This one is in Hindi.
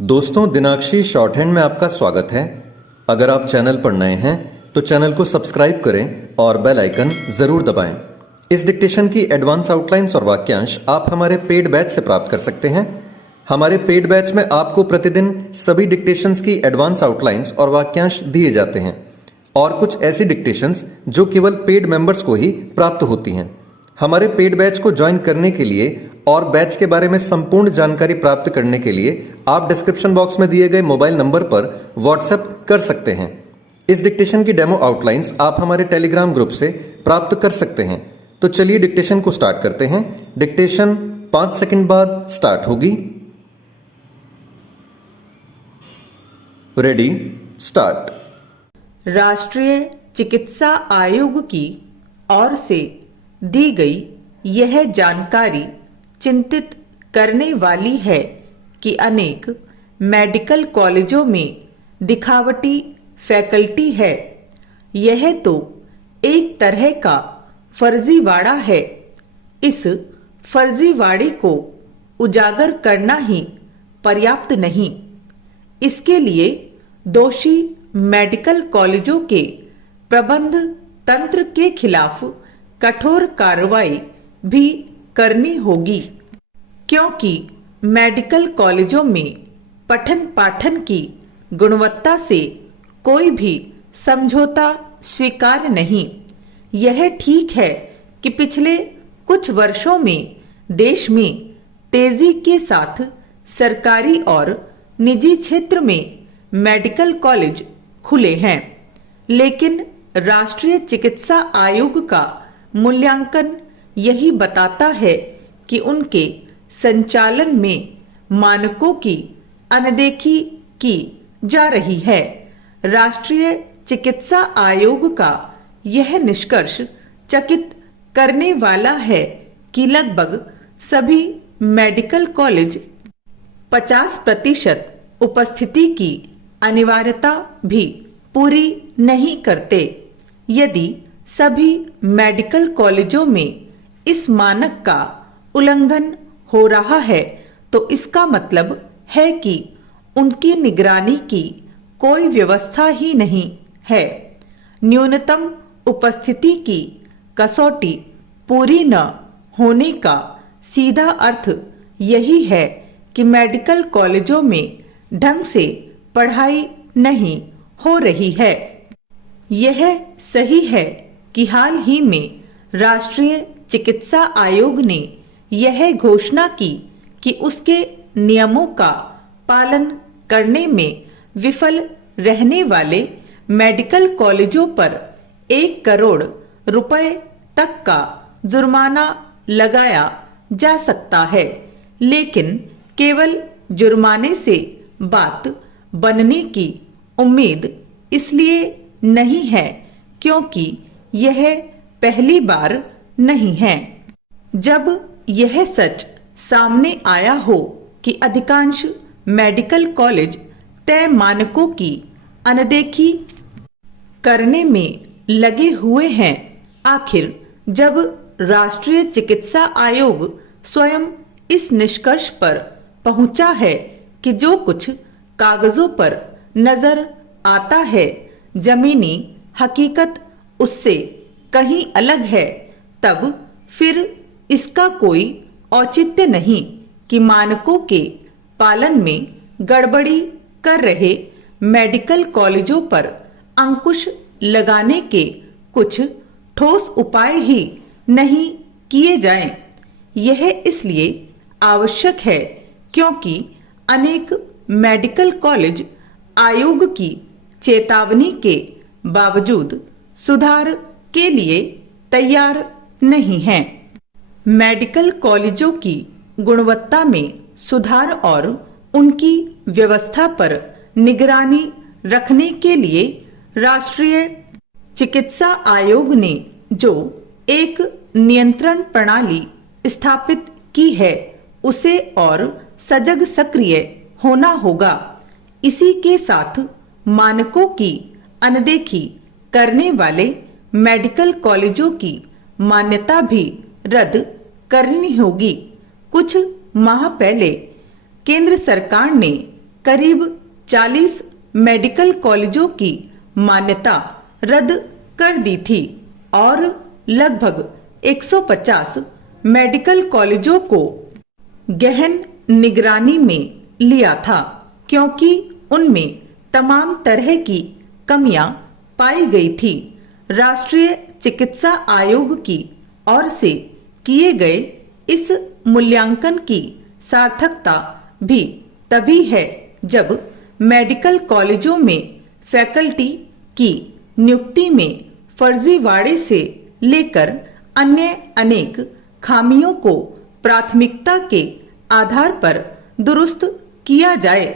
दोस्तों, दिनाक्षी शॉर्ट हैंड में आपका स्वागत है। अगर आप चैनल पर नए हैं तो चैनल को सब्सक्राइब करें और बेल आइकन जरूर दबाएं। इस डिक्टेशन की एडवांस आउटलाइंस और वाक्यांश आप हमारे पेड बैच से प्राप्त कर सकते हैं। हमारे पेड बैच में आपको प्रतिदिन सभी डिक्टेशंस की एडवांस आउटलाइंस और वाक्यांश दिए जाते हैं और कुछ ऐसी डिक्टेशंस जो केवल पेड मेंबर्स को ही प्राप्त होती हैं। हमारे पेड बैच को ज्वाइन करने के लिए और बैच के बारे में संपूर्ण जानकारी प्राप्त करने के लिए आप डिस्क्रिप्शन बॉक्स में दिए गए मोबाइल नंबर पर व्हाट्सएप कर सकते हैं। इस डिक्टेशन की डेमो आउटलाइंस आप हमारे टेलीग्राम ग्रुप से प्राप्त कर सकते हैं। तो चलिए डिक्टेशन को स्टार्ट करते हैं। डिक्टेशन 5 सेकंड बाद स्टार्ट होगी। Ready, start. राष्ट्रीय चिकित्सा आयोग की ओर से दी गई यह जानकारी चिंतित करने वाली है कि अनेक मेडिकल कॉलेजों में दिखावटी फैकल्टी है। यह तो एक तरह का फर्जीवाड़ा है। इस फर्जीवाड़े को उजागर करना ही पर्याप्त नहीं, इसके लिए दोषी मेडिकल कॉलेजों के प्रबंध तंत्र के खिलाफ कठोर कार्रवाई भी करनी होगी, क्योंकि मेडिकल कॉलेजों में पठन पाठन की गुणवत्ता से कोई भी समझौता स्वीकार्य नहीं। यह ठीक है कि पिछले कुछ वर्षों में देश में तेजी के साथ सरकारी और निजी क्षेत्र में मेडिकल कॉलेज खुले हैं, लेकिन राष्ट्रीय चिकित्सा आयोग का मूल्यांकन यही बताता है कि उनके संचालन में मानकों की अनदेखी की जा रही है। राष्ट्रीय चिकित्सा आयोग का यह निष्कर्ष चकित करने वाला है कि लगभग सभी मेडिकल कॉलेज 50% उपस्थिति की अनिवार्यता भी पूरी नहीं करते। यदि सभी मेडिकल कॉलेजों में इस मानक का उल्लंघन हो रहा है तो इसका मतलब है कि उनकी निगरानी की कोई व्यवस्था ही नहीं है। न्यूनतम उपस्थिति की कसौटी पूरी न होने का सीधा अर्थ यही है कि मेडिकल कॉलेजों में ढंग से पढ़ाई नहीं हो रही है। यह सही है कि हाल ही में राष्ट्रीय चिकित्सा आयोग ने यह घोषणा की कि उसके नियमों का पालन करने में विफल रहने वाले मेडिकल कॉलेजों पर 1 करोड़ रुपए तक का जुर्माना लगाया जा सकता है, लेकिन केवल जुर्माने से बात बनने की उम्मीद इसलिए नहीं है क्योंकि यह पहली बार नहीं है। जब यह सच सामने आया हो कि अधिकांश मेडिकल कॉलेज तय मानकों की अनदेखी करने में लगे हुए हैं, आखिर जब राष्ट्रीय चिकित्सा आयोग स्वयं इस निष्कर्ष पर पहुंचा है कि जो कुछ कागजों पर नजर आता है जमीनी हकीकत उससे कहीं अलग है, तब फिर इसका कोई औचित्य नहीं कि मानकों के पालन में गड़बड़ी कर रहे मेडिकल कॉलेजों पर अंकुश लगाने के कुछ ठोस उपाय ही नहीं किए जाएं। यह इसलिए आवश्यक है क्योंकि अनेक मेडिकल कॉलेज आयोग की चेतावनी के बावजूद सुधार के लिए तैयार नहीं हैं। मेडिकल कॉलेजों की गुणवत्ता में सुधार और उनकी व्यवस्था पर निगरानी रखने के लिए राष्ट्रीय चिकित्सा आयोग ने जो एक नियंत्रण प्रणाली स्थापित की है उसे और सजग सक्रिय होना होगा। इसी के साथ मानकों की अनदेखी करने वाले मेडिकल कॉलेजों की मान्यता भी रद्द करनी होगी। कुछ माह पहले केंद्र सरकार ने करीब 40 मेडिकल कॉलेजों की मान्यता रद्द कर दी थी और लगभग 150 मेडिकल कॉलेजों को गहन निगरानी में लिया था, क्योंकि उनमें तमाम तरह की कमियां पाई गई थी। राष्ट्रीय चिकित्सा आयोग की ओर से किए गए इस मूल्यांकन की सार्थकता भी तभी है जब मेडिकल कॉलेजों में फैकल्टी की नियुक्ति में फर्जीवाड़े से लेकर अन्य अनेक खामियों को प्राथमिकता के आधार पर दुरुस्त किया जाए।